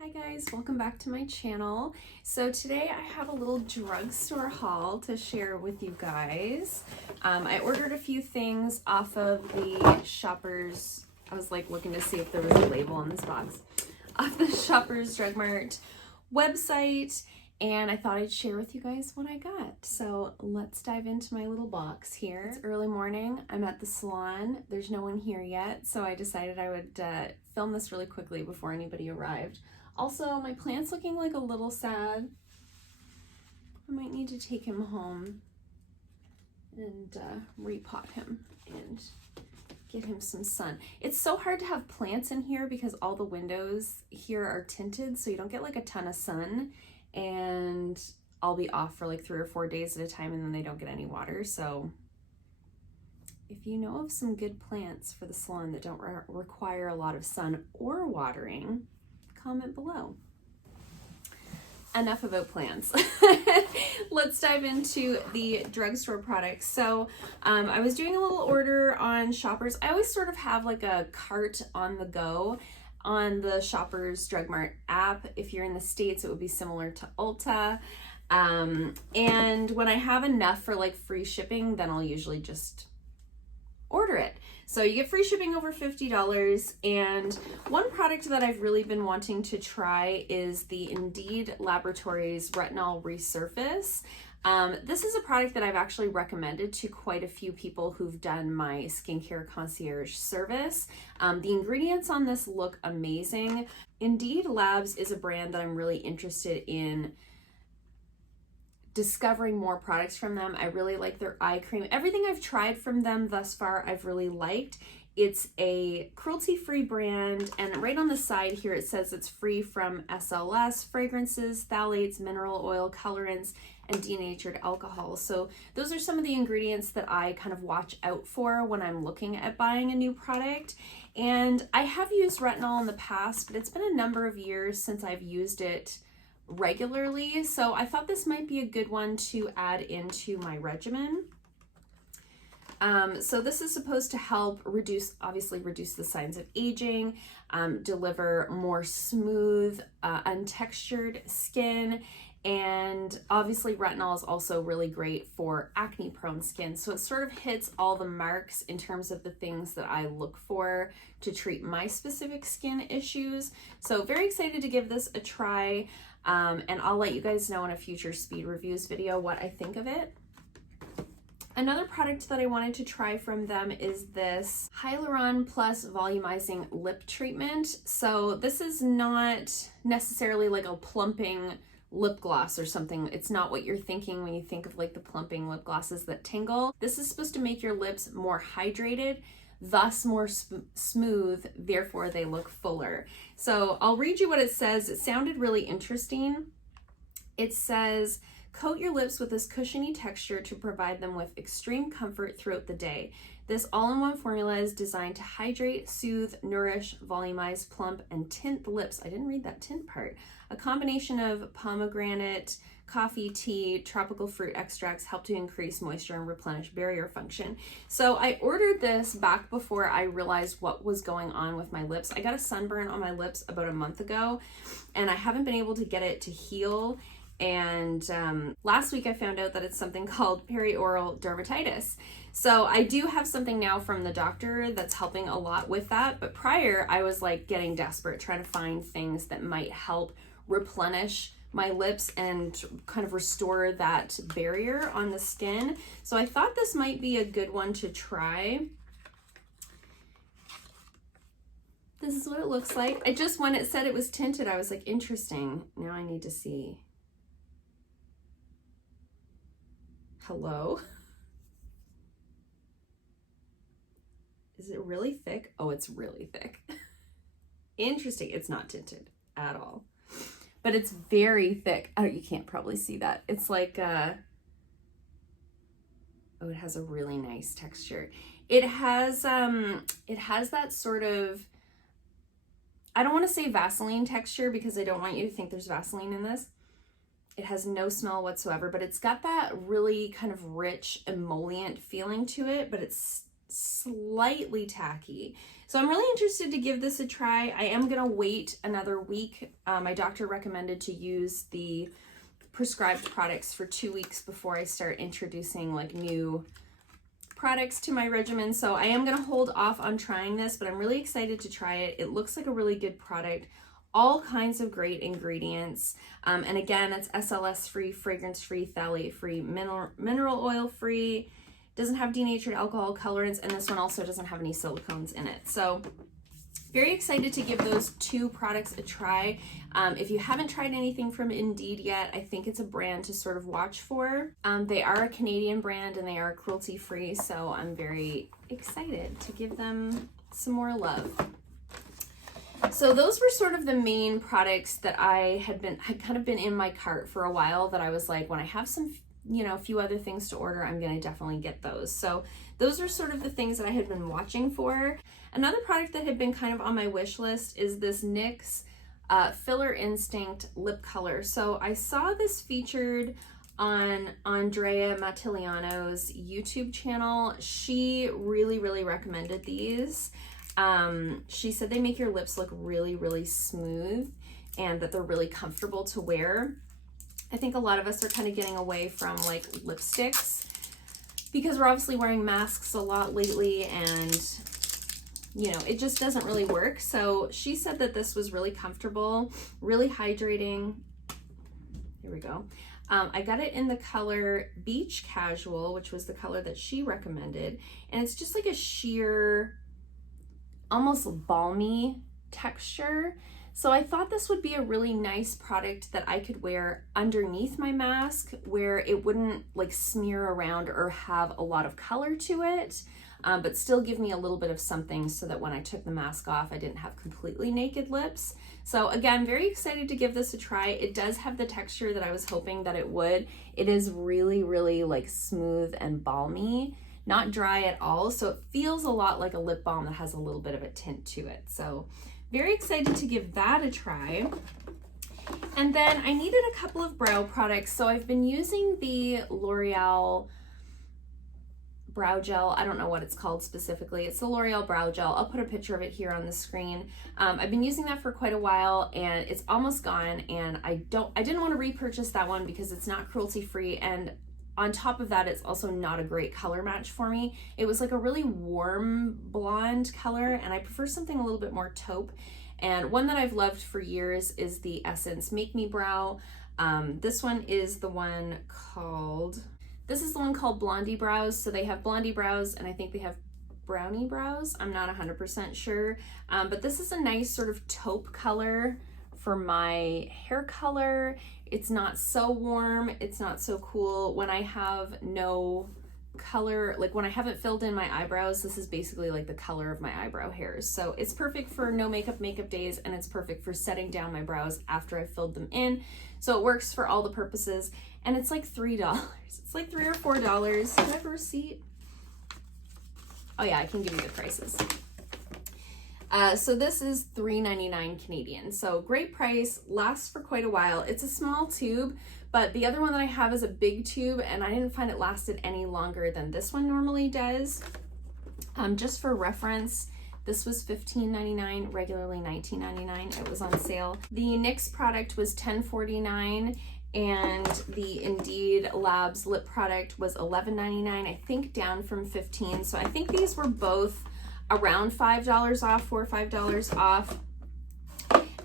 Hi guys, welcome back to my channel. So today I have a little drugstore haul to share with you guys. I ordered a few things off of the Shoppers. I was like looking to see if there was a label on this box. Off the Shoppers Drug Mart website, and I thought I'd share with you guys what I got. So let's dive into my little box here. It's early morning. I'm at the salon. There's no one here yet, so I decided I would film this really quickly before anybody arrived. Also, my plant's looking like a little sad. I might need to take him home and repot him and get him some sun. It's so hard to have plants in here because all the windows here are tinted, so you don't get like a ton of sun, and I'll be off for like 3 or 4 days at a time and then they don't get any water. So if you know of some good plants for the salon that don't require a lot of sun or watering, comment below. Enough about plants. Let's dive into the drugstore products. So I was doing a little order on Shoppers. I always sort of have like a cart on the go on the Shoppers Drug Mart app. If you're in the States, it would be similar to Ulta. And when I have enough for like free shipping, then I'll usually just order it. So you get free shipping over $50. And one product that I've really been wanting to try is the Indeed Laboratories Retinol Resurface. This is a product that I've actually recommended to quite a few people who've done my skincare concierge service. The ingredients on this look amazing. Indeed Labs is a brand that I'm really interested in discovering more products from them. I really like their eye cream. Everything I've tried from them thus far, I've really liked. It's a cruelty-free brand, and right on the side here it says it's free from SLS, fragrances, phthalates, mineral oil, colorants, and denatured alcohol. So those are some of the ingredients that I kind of watch out for when I'm looking at buying a new product. And I have used retinol in the past, but it's been a number of years since I've used it regularly, so I thought this might be a good one to add into my regimen. So this is supposed to help obviously reduce the signs of aging, deliver more smooth, untextured skin, and obviously retinol is also really great for acne prone skin. So it sort of hits all the marks in terms of the things that I look for to treat my specific skin issues. So very excited to give this a try. And I'll let you guys know in a future speed reviews video what I think of it. Another product that I wanted to try from them is this Hyaluron Plus Volumizing Lip Treatment. So this is not necessarily like a plumping lip gloss or something. It's not what you're thinking when you think of like the plumping lip glosses that tingle. This is supposed to make your lips more hydrated, thus more smooth, therefore they look fuller. So I'll read you what it says. It sounded really interesting. It says, coat your lips with this cushiony texture to provide them with extreme comfort throughout the day. This all-in-one formula is designed to hydrate, soothe, nourish, volumize, plump, and tint the lips. I didn't read that tint part. A combination of pomegranate, coffee, tea, tropical fruit extracts help to increase moisture and replenish barrier function. So I ordered this back before I realized what was going on with my lips. I got a sunburn on my lips about a month ago, and I haven't been able to get it to heal. And last week I found out that it's something called perioral dermatitis. So I do have something now from the doctor that's helping a lot with that. But prior, I was like getting desperate, trying to find things that might help replenish my lips and kind of restore that barrier on the skin. So I thought this might be a good one to try. This is what it looks like. When it said it was tinted, I was like, interesting. Now I need to see. Hello? Is it really thick? Oh, it's really thick. Interesting. It's not tinted at all, but it's very thick. Oh, you can't probably see that. It's like, oh, it has a really nice texture. It has that sort of, I don't want to say Vaseline texture because I don't want you to think there's Vaseline in this. It has no smell whatsoever, but it's got that really kind of rich emollient feeling to it, but it's slightly tacky. So I'm really interested to give this a try. I am gonna wait another week. My doctor recommended to use the prescribed products for 2 weeks before I start introducing like new products to my regimen. So I am gonna hold off on trying this, but I'm really excited to try it. It looks like a really good product. All kinds of great ingredients. And again, it's SLS free, fragrance free, phthalate free, mineral oil free, doesn't have denatured alcohol colorants, and this one also doesn't have any silicones in it. So very excited to give those 2 products a try. If you haven't tried anything from Indeed yet, I think it's a brand to sort of watch for. They are a Canadian brand and they are cruelty free, so I'm very excited to give them some more love. So those were sort of the main products that I had kind of been in my cart for a while, that I was like, when I have some, you know, a few other things to order, I'm gonna definitely get those. So those are sort of the things that I had been watching for. Another product that had been kind of on my wish list is this NYX Filler Instinct lip color. So I saw this featured on Andrea Mattiliano's YouTube channel. She really recommended these. She said they make your lips look really smooth and that they're really comfortable to wear. I think a lot of us are kind of getting away from like lipsticks because we're obviously wearing masks a lot lately, and you know, it just doesn't really work. So she said that this was really comfortable, really hydrating. Here we go. I got it in the color Beach Casual, which was the color that she recommended. And it's just like a sheer, almost balmy texture. So I thought this would be a really nice product that I could wear underneath my mask, where it wouldn't like smear around or have a lot of color to it, but still give me a little bit of something so that when I took the mask off, I didn't have completely naked lips. So again, very excited to give this a try. It does have the texture that I was hoping that it would. It is really like smooth and balmy, not dry at all. So it feels a lot like a lip balm that has a little bit of a tint to it. So very excited to give that a try. And then I needed a couple of brow products. So I've been using the L'Oreal brow gel. I don't know what it's called specifically. It's the L'Oreal brow gel. I'll put a picture of it here on the screen. I've been using that for quite a while and it's almost gone, and I didn't want to repurchase that one because it's not cruelty free, and on top of that, it's also not a great color match for me. It was like a really warm blonde color, and I prefer something a little bit more taupe. And one that I've loved for years is the Essence Make Me Brow. This one is the one called, Blondie Brows. So they have Blondie Brows, and I think they have Brownie Brows. I'm not 100% sure. But this is a nice sort of taupe color for my hair color. It's not so warm, it's not so cool. When I have no color, like when I haven't filled in my eyebrows, this is basically like the color of my eyebrow hairs. So it's perfect for no makeup days, and it's perfect for setting down my brows after I've filled them in. So it works for all the purposes, and it's like $3. It's like $3 or $4. Do I have a receipt? Oh yeah, I can give you the prices. So this is $3.99 Canadian. So great price, lasts for quite a while. It's a small tube, but the other one that I have is a big tube, and I didn't find it lasted any longer than this one normally does. Just for reference, this was $15.99, regularly $19.99. It was on sale. The NYX product was $10.49, and the Indeed Labs lip product was $11.99, I think down from $15. So I think these were both around $5 off, $4 or $5 off.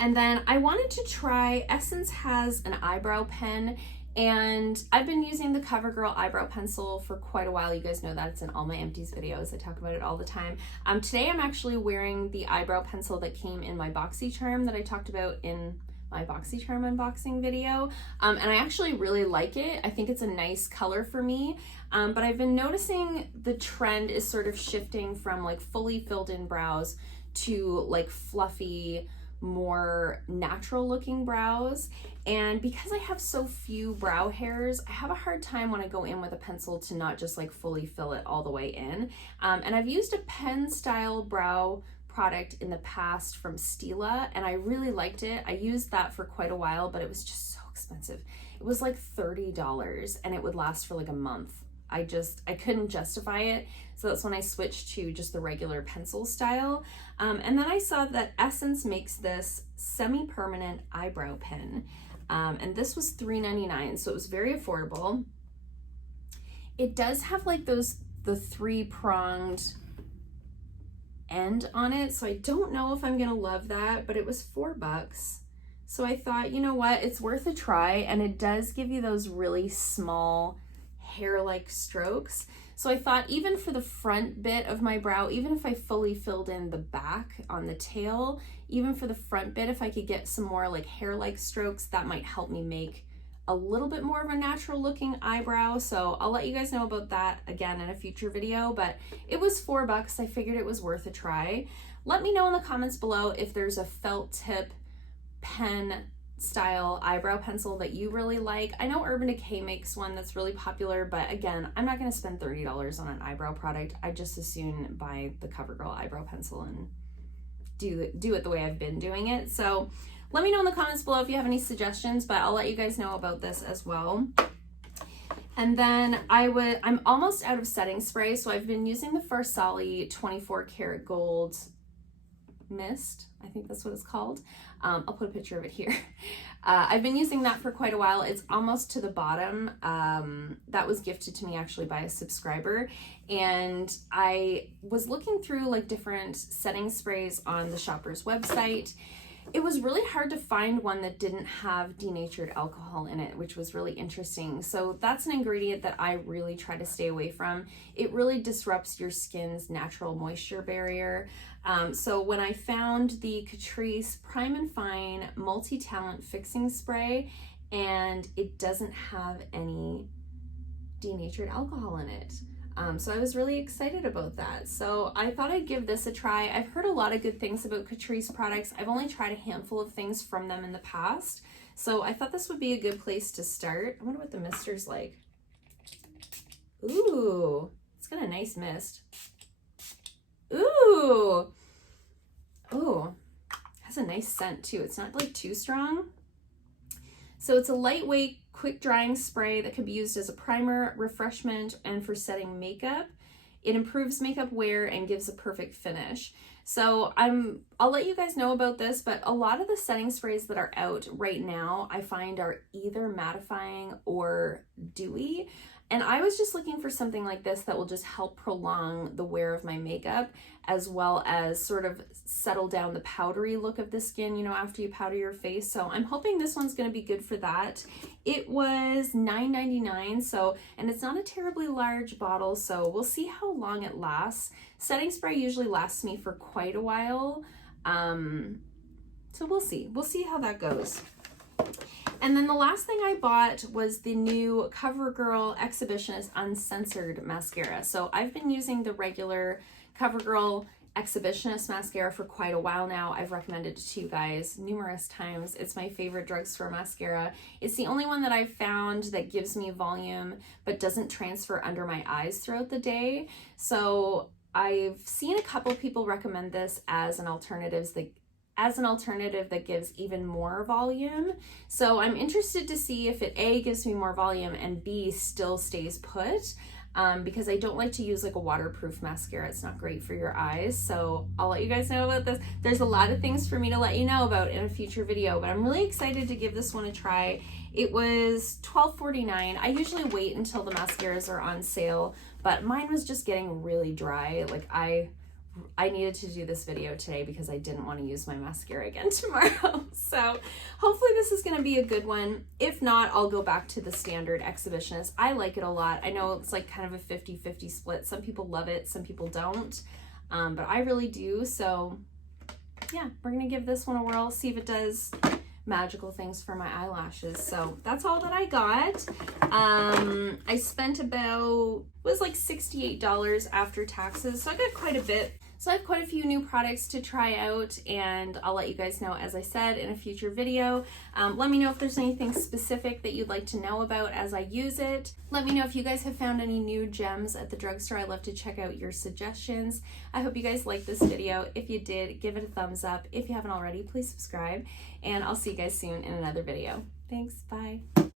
And then I wanted to try, Essence has an eyebrow pen, and I've been using the Covergirl eyebrow pencil for quite a while. You guys know that, it's in all my empties videos. I talk about it all the time. Today I'm actually wearing the eyebrow pencil that came in my BoxyCharm that I talked about in my BoxyCharm unboxing video, and I actually really like it. I think it's a nice color for me, but I've been noticing the trend is sort of shifting from like fully filled in brows to like fluffy, more natural looking brows. And because I have so few brow hairs, I have a hard time when I go in with a pencil to not just like fully fill it all the way in. And I've used a pen style brow product in the past from Stila, and I really liked it. I used that for quite a while, but it was just so expensive. It was like $30, and it would last for like a month. I couldn't justify it. So that's when I switched to just the regular pencil style. And then I saw that Essence makes this semi-permanent eyebrow pen. And this was $3.99, so it was very affordable. It does have like the 3-pronged end on it, so I don't know if I'm gonna love that, but it was $4. So I thought, you know what, it's worth a try, and it does give you those really small hair-like strokes. So I thought even for the front bit of my brow, even if I fully filled in the back on the tail, even for the front bit, if I could get some more like hair-like strokes, that might help me make a little bit more of a natural looking eyebrow. So I'll let you guys know about that again in a future video, but it was $4. I figured it was worth a try. Let me know in the comments below if there's a felt tip pen style eyebrow pencil that you really like. I know Urban Decay makes one that's really popular, but again, I'm not going to spend $30 on an eyebrow product. I just as soon buy the Covergirl eyebrow pencil and do it the way I've been doing it. So let me know in the comments below if you have any suggestions, but I'll let you guys know about this as well. And then I'm almost out of setting spray, so I've been using the Farsali 24 karat gold mist. I think that's what it's called. I'll put a picture of it here. I've been using that for quite a while. It's almost to the bottom. That was gifted to me actually by a subscriber, and I was looking through like different setting sprays on the shopper's website. It was really hard to find one that didn't have denatured alcohol in it, which was really interesting. So that's an ingredient that I really try to stay away from. It really disrupts your skin's natural moisture barrier. So when I found the Catrice Prime and Fine Multi-Talent Fixing Spray, and it doesn't have any denatured alcohol in it. So I was really excited about that. So I thought I'd give this a try. I've heard a lot of good things about Catrice products. I've only tried a handful of things from them in the past. So I thought this would be a good place to start. I wonder what the mister's like. Ooh, it's got a nice mist. Ooh, oh, has a nice scent too. It's not like too strong. So it's a lightweight, quick drying spray that can be used as a primer, refreshment, and for setting makeup. It improves makeup wear and gives a perfect finish. So I'll let you guys know about this, but a lot of the setting sprays that are out right now, I find are either mattifying or dewy. And I was just looking for something like this that will just help prolong the wear of my makeup, as well as sort of settle down the powdery look of the skin, you know, after you powder your face. So I'm hoping this one's going to be good for that. It was $9.99, so, and it's not a terribly large bottle, so we'll see how long it lasts. Setting spray usually lasts me for quite a while. So we'll see how that goes. And then the last thing I bought was the new CoverGirl Exhibitionist Uncensored Mascara. So I've been using the regular CoverGirl Exhibitionist mascara for quite a while now. I've recommended it to you guys numerous times. It's my favorite drugstore mascara. It's the only one that I've found that gives me volume but doesn't transfer under my eyes throughout the day. So I've seen a couple people recommend this as an alternative that gives even more volume. So I'm interested to see if it A, gives me more volume, and B, still stays put, because I don't like to use like a waterproof mascara. It's not great for your eyes. So I'll let you guys know about this. There's a lot of things for me to let you know about in a future video, but I'm really excited to give this one a try. It was $12.49. I usually wait until the mascaras are on sale, but mine was just getting really dry. Like I needed to do this video today because I didn't want to use my mascara again tomorrow. So hopefully this is going to be a good one. If not, I'll go back to the standard Exhibitionist. I like it a lot. I know it's like kind of a 50-50 split. Some people love it, some people don't, but I really do. So yeah, we're going to give this one a whirl, see if it does magical things for my eyelashes. So that's all that I got. I spent about, it was like $68 after taxes, so I got quite a bit. So I have quite a few new products to try out, and I'll let you guys know, as I said, in a future video. Let me know if there's anything specific that you'd like to know about as I use it. Let me know if you guys have found any new gems at the drugstore. I'd love to check out your suggestions. I hope you guys liked this video. If you did, give it a thumbs up. If you haven't already, please subscribe, and I'll see you guys soon in another video. Thanks, bye.